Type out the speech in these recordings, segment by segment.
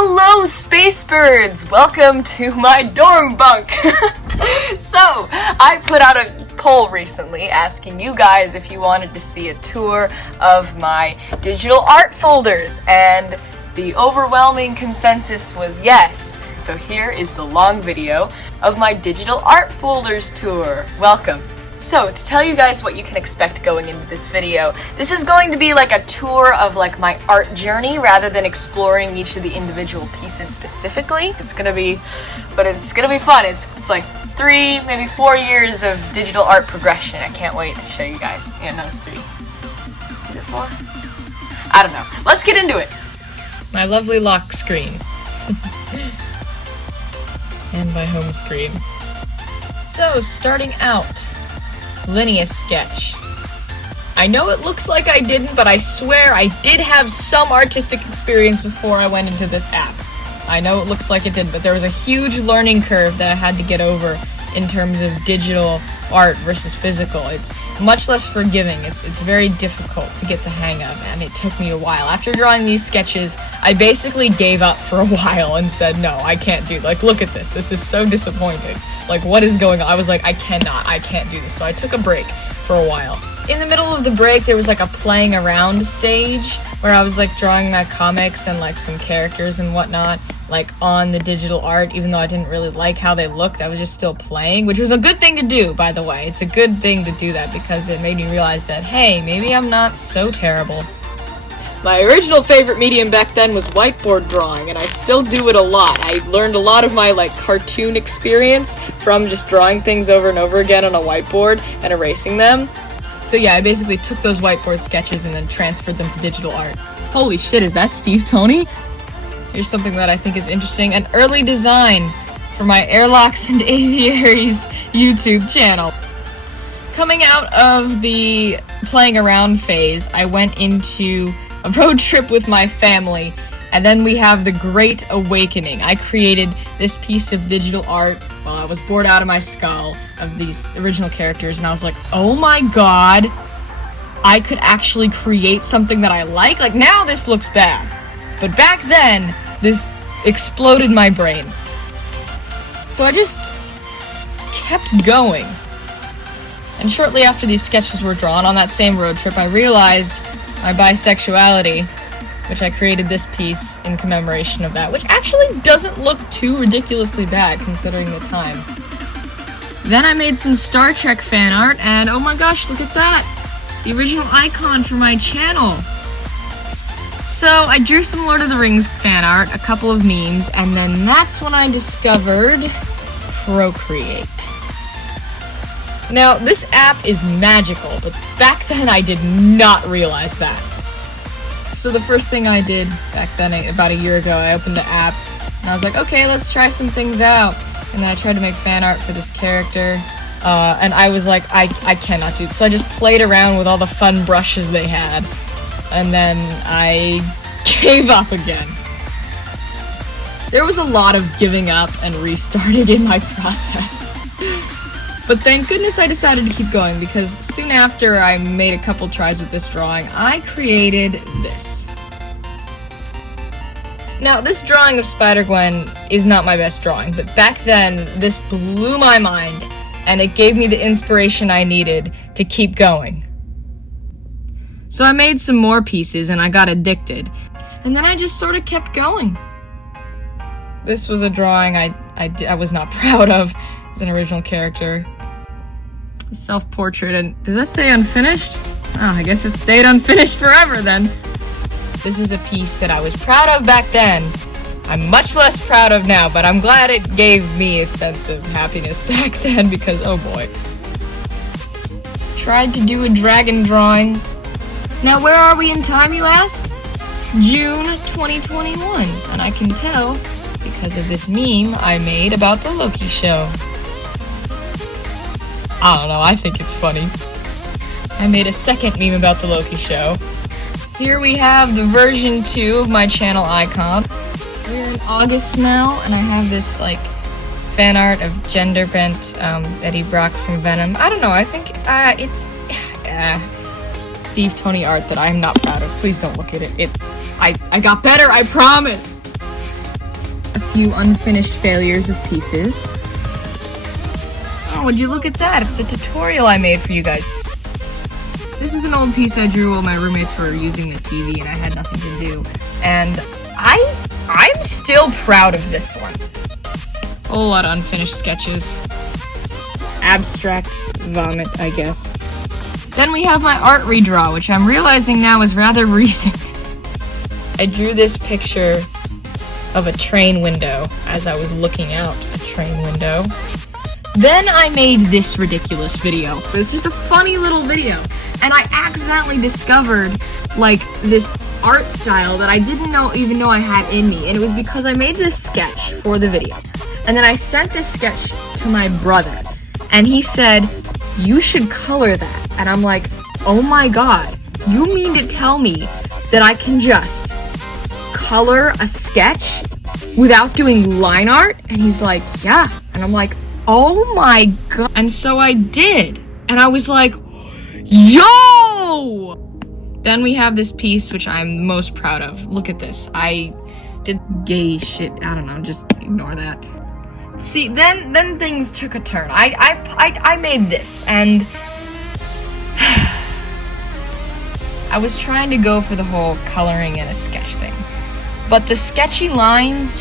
Hello, space birds! Welcome to my dorm bunk! So, I put out a poll recently asking you guys if you wanted to see a tour of my digital art folders, and the overwhelming consensus was yes. So here is the long video of my digital art folders tour. Welcome. So, to tell you guys what you can expect going into this video, this is going to be like a tour of like my art journey rather than exploring each of the individual pieces specifically. It's gonna be fun. It's like 3, maybe 4 years of digital art progression. I can't wait to show you guys. Yeah, no, it's 3. Is it 4? I don't know. Let's get into it. My lovely lock screen. And my home screen. So, starting out, Linear sketch. I know it looks like I didn't, but I swear I did have some artistic experience before I went into this app. I know it looks like it did, but there was a huge learning curve that I had to get over in terms of digital art versus physical. It's much less forgiving. It's very difficult to get the hang of, and it took me a while. After drawing these sketches, I basically gave up for a while and said, no, I can't do, like, look at this. This is so disappointing. Like, what is going on? I was like, I can't do this. So I took a break for a while. In the middle of the break, there was like a playing around stage where I was like drawing my comics and like some characters and whatnot, like on the digital art, even though I didn't really like how they looked. I was just still playing, which was a good thing to do, by the way. It's a good thing to do that because it made me realize that, hey, maybe I'm not so terrible. My original favorite medium back then was whiteboard drawing, and I still do it a lot. I learned a lot of my like cartoon experience from just drawing things over and over again on a whiteboard and erasing them. So yeah, I basically took those whiteboard sketches and then transferred them to digital art. Holy shit, is that Steve Tony? Here's something that I think is interesting. An early design for my Airlocks and Aviaries YouTube channel. Coming out of the playing around phase, I went into a road trip with my family, and then we have the Great Awakening. I created this piece of digital art while I was bored out of my skull of these original characters, and I was like, oh my god, I could actually create something that I like? Like, now this looks bad, but back then, this exploded my brain. So I just kept going. And shortly after these sketches were drawn on that same road trip, I realized my bisexuality, which I created this piece in commemoration of that, which actually doesn't look too ridiculously bad considering the time. Then I made some Star Trek fan art, and oh my gosh, look at that! The original icon for my channel! So I drew some Lord of the Rings fan art, a couple of memes, and then that's when I discovered Procreate. Now, this app is magical, but back then I did not realize that. So the first thing I did back then, about a year ago, I opened the app, and I was like, okay, let's try some things out. And then I tried to make fan art for this character, and I was like, I cannot do this. So I just played around with all the fun brushes they had, and then I gave up again. There was a lot of giving up and restarting in my process. But thank goodness I decided to keep going, because soon after I made a couple tries with this drawing, I created this. Now, this drawing of Spider-Gwen is not my best drawing, but back then, this blew my mind, and it gave me the inspiration I needed to keep going. So I made some more pieces, and I got addicted, and then I just sort of kept going. This was a drawing I was not proud of. It's an original character. Self-portrait, and does that say unfinished? Oh, I guess it stayed unfinished forever then. This is a piece that I was proud of back then. I'm much less proud of now, but I'm glad it gave me a sense of happiness back then because, oh boy. Tried to do a dragon drawing. Now where are we in time, you ask? June 2021, and I can tell because of this meme I made about the Loki show. I don't know, I think it's funny. I made a second meme about the Loki show. Here we have the version 2 of my channel icon. We're in August now, and I have this, like, fan art of gender-bent Eddie Brock from Venom. I don't know, I think it's Steve Tony art that I'm not proud of. Please don't look at it. I got better, I promise! few unfinished failures of pieces. Oh, would you look at that? It's the tutorial I made for you guys. This is an old piece I drew while my roommates were using the TV and I had nothing to do. And I'm still proud of this one. A whole lot of unfinished sketches. Abstract vomit, I guess. Then we have my art redraw, which I'm realizing now is rather recent. I drew this picture of a train window as I was looking out a train window. Then I made this ridiculous video. It's just a funny little video. And I accidentally discovered, like, this art style that I didn't even know I had in me. And it was because I made this sketch for the video. And then I sent this sketch to my brother. And he said, "You should color that." And I'm like, oh my god, you mean to tell me that I can just color a sketch without doing line art? And he's like, yeah. And I'm like, oh my god. And so I did. And I was like, yo! Then we have this piece, which I'm the most proud of. Look at this. I did gay shit. I don't know, just ignore that. See, then things took a turn. I made this, and I was trying to go for the whole coloring in a sketch thing. But the sketchy lines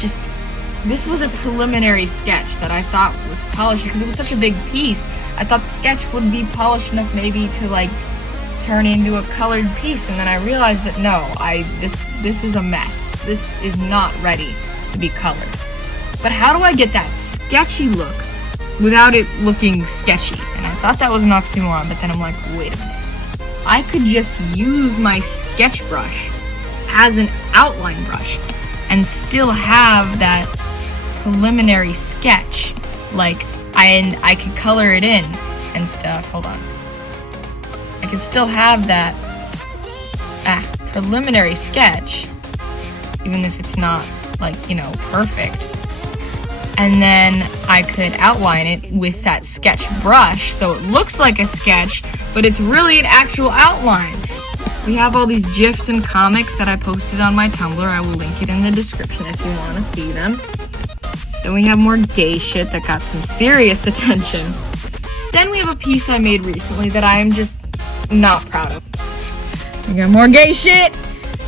this was a preliminary sketch that I thought was polished because it was such a big piece. I thought the sketch would be polished enough maybe to like turn into a colored piece, and then I realized that no, this is a mess. This is not ready to be colored. But how do I get that sketchy look without it looking sketchy? And I thought that was an oxymoron, but then I'm like, wait a minute. I could just use my sketch brush as an outline brush and still have that preliminary sketch. Like, I could color it in and stuff. Hold on. I could still have that preliminary sketch, even if it's not, like, you know, perfect. And then I could outline it with that sketch brush so it looks like a sketch, but it's really an actual outline. We have all these GIFs and comics that I posted on my Tumblr. I will link it in the description if you want to see them. Then we have more gay shit that got some serious attention. Then we have a piece I made recently that I am just not proud of. We got more gay shit!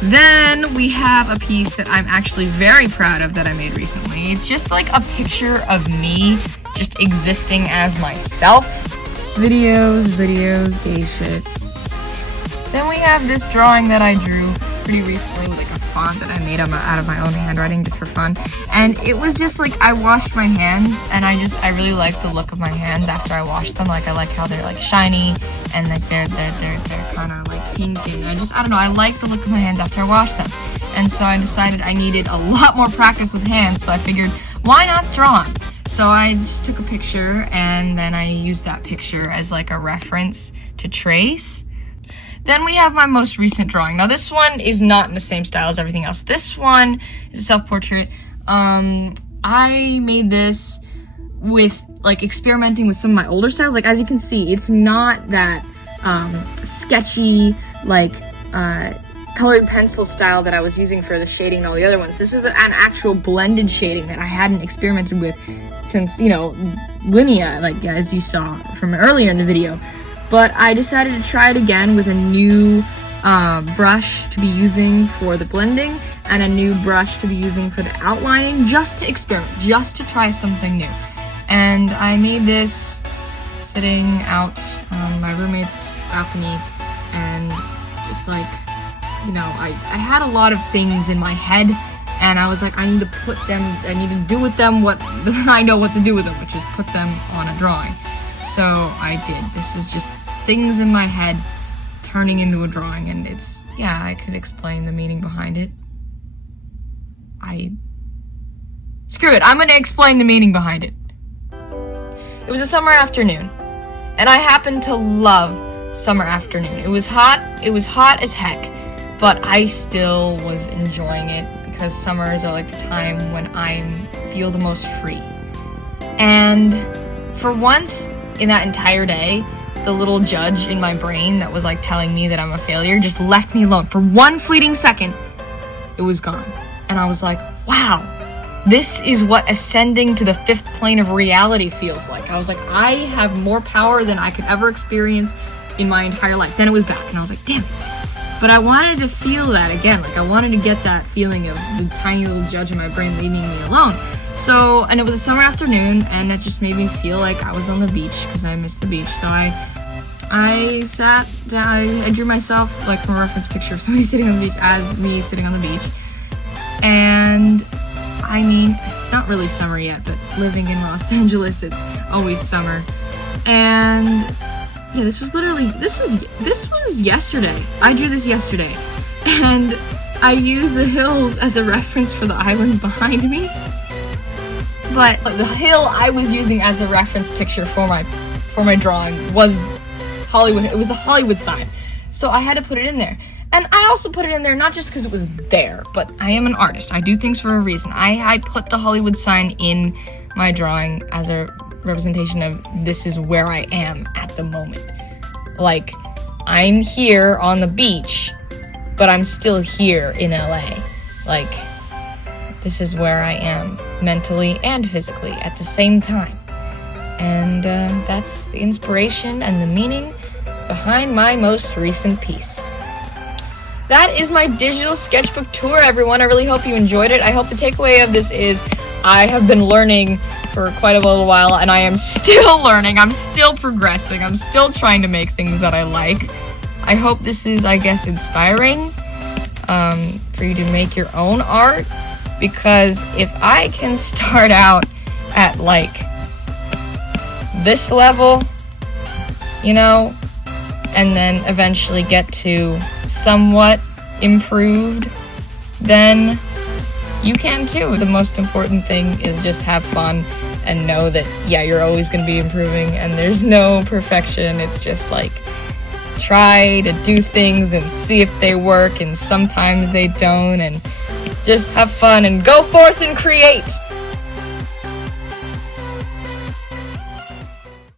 Then we have a piece that I'm actually very proud of that I made recently. It's just like a picture of me just existing as myself. Videos, gay shit. Then we have this drawing that I drew pretty recently with like a font that I made out of my own handwriting just for fun. And it was just like, I washed my hands and I really like the look of my hands after I washed them. Like, I like how they're like shiny and like they're kind of like pink, and I don't know, I like the look of my hands after I washed them. And so I decided I needed a lot more practice with hands, so I figured, why not draw them? So I just took a picture and then I used that picture as like a reference to trace. Then we have my most recent drawing. Now this one is not in the same style as everything else. This one is a self-portrait. I made this with like experimenting with some of my older styles. Like, as you can see, it's not that sketchy, like colored pencil style that I was using for the shading and all the other ones. This is an actual blended shading that I hadn't experimented with since, you know, Linea, like as you saw from earlier in the video. But I decided to try it again with a new brush to be using for the blending and a new brush to be using for the outlining, just to experiment, just to try something new. And I made this sitting out on my roommate's balcony, and just like, you know, I had a lot of things in my head, and I was like, I need to do with them what I know what to do with them, which is put them on a drawing. So I did. This is just things in my head turning into a drawing, and it's, yeah, I could explain the meaning behind it. Screw it, I'm gonna explain the meaning behind it. It was a summer afternoon, and I happened to love summer afternoon. It was hot as heck, but I still was enjoying it because summers are like the time when I feel the most free. And for once in that entire day, the little judge in my brain that was like telling me that I'm a failure just left me alone. For one fleeting second, it was gone. And I was like, wow, this is what ascending to the 5th plane of reality feels like. I was like, I have more power than I could ever experience in my entire life. Then it was back, and I was like, damn it. But I wanted to feel that again. Like, I wanted to get that feeling of the tiny little judge in my brain leaving me alone. So, and it was a summer afternoon, and that just made me feel like I was on the beach, because I missed the beach. So I sat down, I drew myself, like, from a reference picture of somebody sitting on the beach as me sitting on the beach. And, I mean, it's not really summer yet, but living in Los Angeles, it's always summer. And, yeah, this was yesterday. I drew this yesterday. And I used the hills as a reference for the island behind me. But the hill I was using as a reference picture for my drawing was Hollywood. It was the Hollywood sign. So I had to put it in there. And I also put it in there not just because it was there, but I am an artist. I do things for a reason. I put the Hollywood sign in my drawing as a representation of this is where I am at the moment. Like, I'm here on the beach, but I'm still here in LA. Like, this is where I am mentally and physically at the same time. And that's the inspiration and the meaning behind my most recent piece. That is my digital sketchbook tour, everyone. I really hope you enjoyed it. I hope the takeaway of this is I have been learning for quite a little while, and I am still learning. I'm still progressing. I'm still trying to make things that I like. I hope this is, I guess, inspiring for you to make your own art, because if I can start out at, like, this level, you know, and then eventually get to somewhat improved, then you can too. The most important thing is just have fun and know that, yeah, you're always going to be improving and there's no perfection. It's just like, try to do things and see if they work, and sometimes they don't, and just have fun and go forth and create.